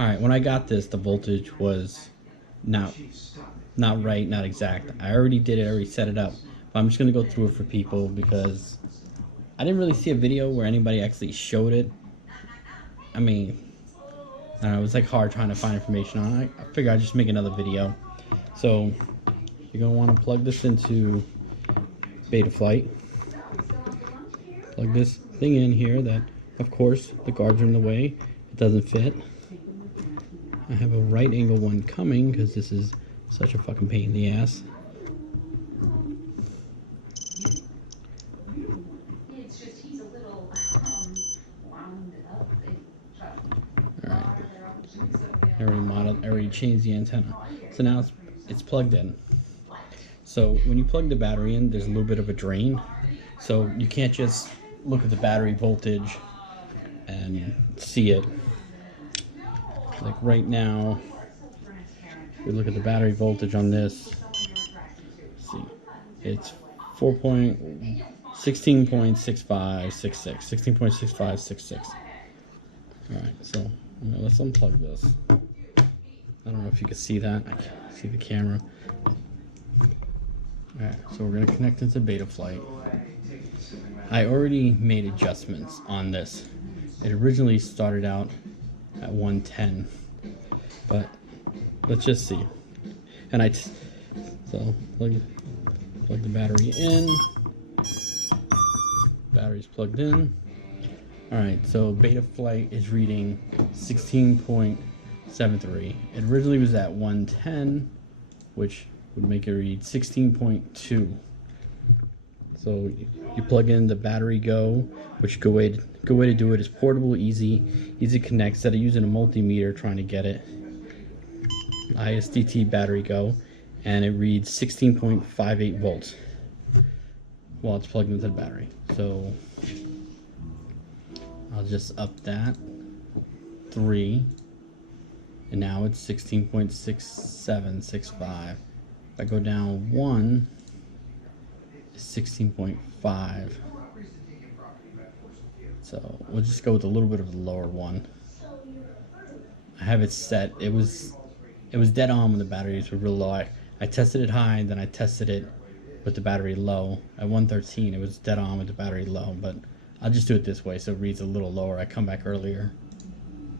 Alright, when I got this, the voltage was not right, not exact. I already did it, I already set it up. But I'm just going to go through it for people because I didn't really see a video where anybody actually showed it. I mean, I don't know, it was like hard trying to find information on it. I figured I'd just make another video. So, you're going to want to plug this into Betaflight. Plug this thing in here that, of course, the guards are in the way. It doesn't fit. I have a right angle one coming because this is such a fucking pain in the ass. Alright. I already changed the antenna. So now it's plugged in. So when you plug the battery in, there's a little bit of a drain. So you can't just look at the battery voltage and see it. Like right now, if we look at the battery voltage on this, see, it's 16.6566. 16.6566. Alright, so let's unplug this. I don't know if you can see that. I can't see the camera. Alright, so we're going to connect it to Betaflight. I already made adjustments on this. It originally started out at 110, but let's just see. And so plug the battery in. Battery's plugged in. Alright, so Betaflight is reading 16.73. It originally was at 110, which would make it read 16.2. So you plug in the battery go, which good way to do it is portable, easy to connect. Instead of using a multimeter trying to get it, ISDT battery go, and it reads 16.58 volts while it's plugged into the battery. So I'll just up that 3, and now it's 16.6765. If I go down 1, it's 16.5. So we'll just go with a little bit of the lower one. I have it set. It was dead on when the batteries were real low. I tested it high, then I tested it with the battery low. At 113, it was dead on with the battery low, but I'll just do it this way so it reads a little lower. I come back earlier.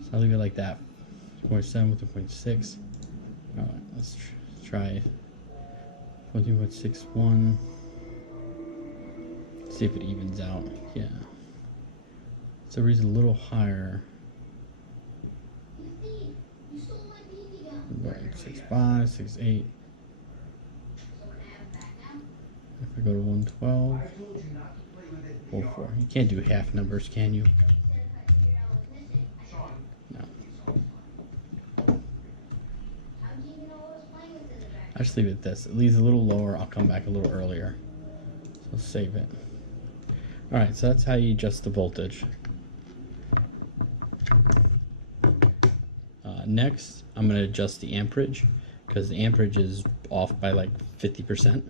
So I'll leave it like that. 0.7 with 0.6. Alright, let's try 14.61. See if it evens out. Yeah. So it reads a little higher. 6.5, 6.8. If I go to 112, 4.4. You can't do half numbers, can you? No. I just leave it at this. It leaves a little lower. I'll come back a little earlier. So save it. Alright, so that's how you adjust the voltage. Next, I'm going to adjust the amperage because the amperage is off by like 50%.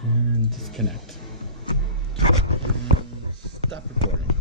And disconnect. And stop recording.